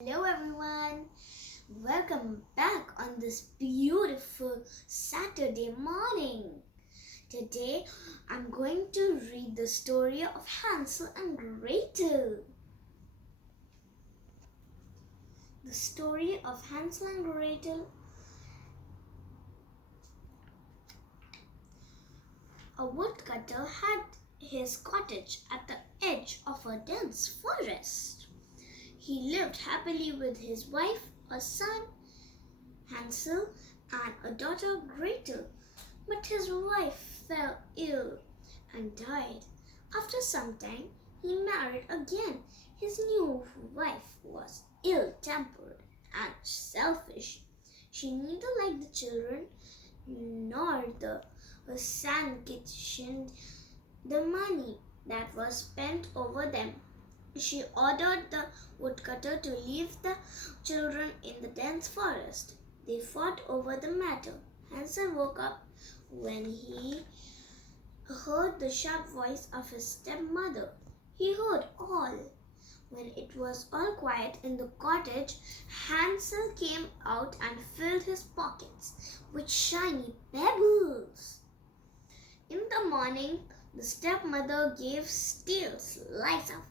Hello everyone, welcome back on this beautiful Saturday morning. Today I'm going to read the story of Hansel and Gretel. The story of Hansel and Gretel. A woodcutter had his cottage at the edge of a dense forest. He lived happily with his wife, a son, Hansel, and a daughter, Gretel. But his wife fell ill and died. After some time, he married again. His new wife was ill-tempered and selfish. She neither liked the children nor the sanctioned the money that was spent over them. She ordered the woodcutter to leave the children in the dense forest. They fought over the matter. Hansel woke up when he heard the sharp voice of his stepmother. He heard all. When it was all quiet in the cottage, Hansel came out and filled his pockets with shiny pebbles. In the morning, the stepmother gave stale slice of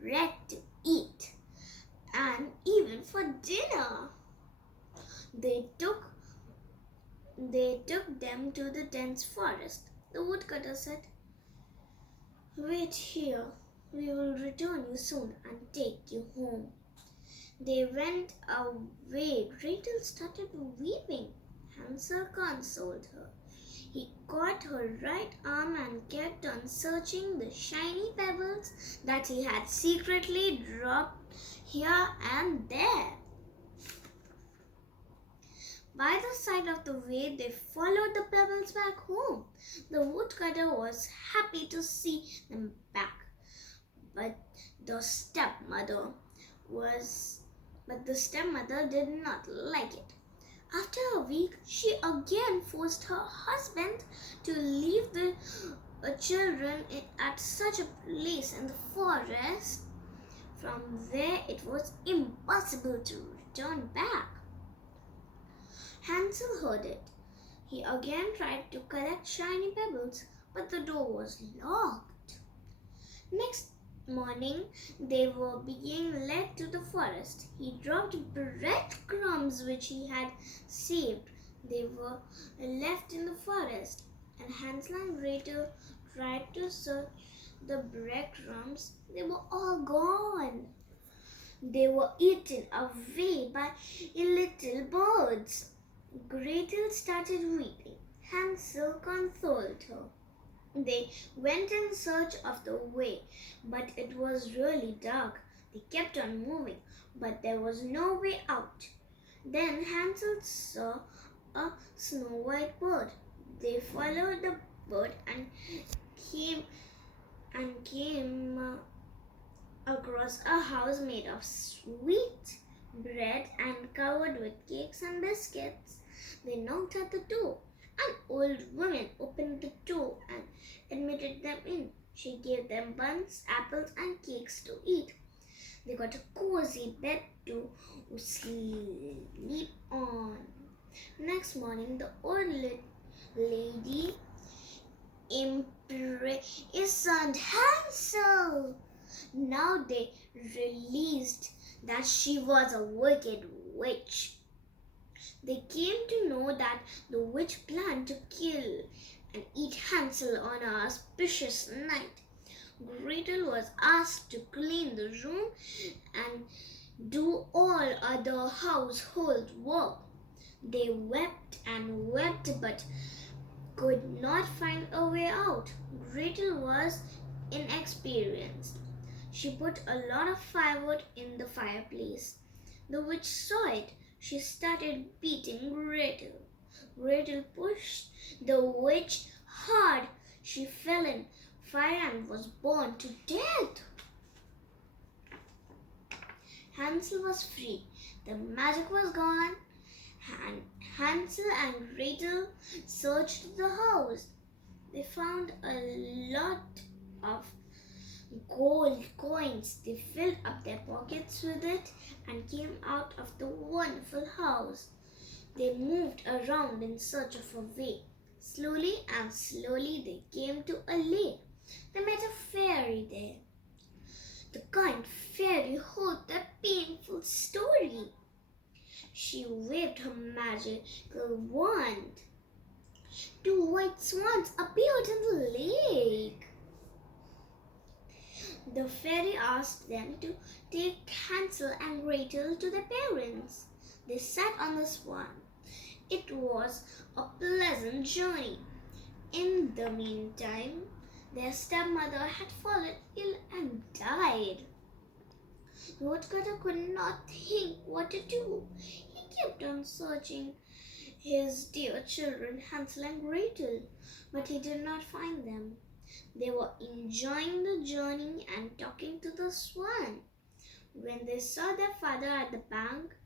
bread to eat, and even for dinner. They took them to the dense forest. The woodcutter said, "Wait here. We will return you soon and take you home." They went away. Gretel started weeping. Hansel consoled her. He caught her right arm and kept on searching the shiny pebbles that he had secretly dropped here and there. By the side of the way, they followed the pebbles back home. The woodcutter was happy to see them back, but the stepmother did not like it. After a week, she again forced her husband to leave the children at such a place in the forest from where it was impossible to return back. Hansel heard it. He again tried to collect shiny pebbles, but the door was locked. Next morning, they were being led to the forest. He dropped breadcrumbs which he had saved. They were left in the forest, and Hansel and Gretel tried to search the breadcrumbs. They were all gone. They were eaten away by little birds. Gretel started weeping. Hansel consoled her. They went in search of the way, but it was really dark. They kept on moving, but there was no way out. Then Hansel saw a snow-white bird. They followed the bird and came across a house made of sweet bread and covered with cakes and biscuits. They knocked at the door. An old woman opened the door and admitted them in. She gave them buns, apples, and cakes to eat. They got a cozy bed to sleep on. Next morning, the old lady imprisoned Hansel. Now they realized that she was a wicked witch. They came to know that the witch planned to kill and eat Hansel on an auspicious night. Gretel was asked to clean the room and do all other household work. They wept and wept but could not find a way out. Gretel was inexperienced. She put a lot of firewood in the fireplace. The witch saw it. She started beating Gretel. Gretel pushed the witch hard. She fell in fire and was burned to death. Hansel was free. The magic was gone. Hansel and Gretel searched the house. They found a lot of gold coins. They filled up their pockets with it and came out of the wonderful house. They moved around in search of a way. Slowly and slowly they came to a lake. They met a fairy there. The kind fairy heard their painful story. She waved her magical wand. Two white swans appeared in the lake. The fairy asked them to take Hansel and Gretel to their parents. They sat on the swan. It was a pleasant journey. In the meantime, their stepmother had fallen ill and died. The woodcutter could not think what to do. He kept on searching his dear children Hansel and Gretel, but he did not find them. They were enjoying the journey and talking to the swan. When they saw their father at the bank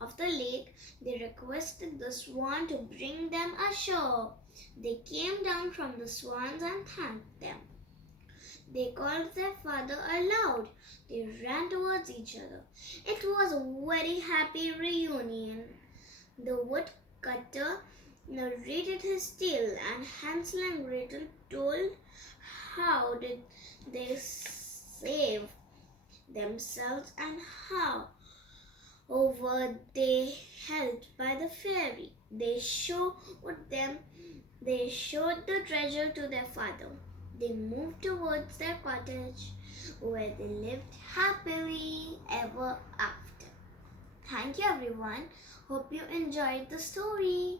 of the lake, they requested the swan to bring them ashore. They came down from the swans and thanked them. They called their father aloud. They ran towards each other. It was a very happy reunion. The woodcutter narrated his tale, and Hansel and Gretel told how did they save themselves and how were they helped by the fairy. They showed the treasure to their father. They moved towards their cottage where they lived happily ever after. Thank you everyone. Hope you enjoyed the story.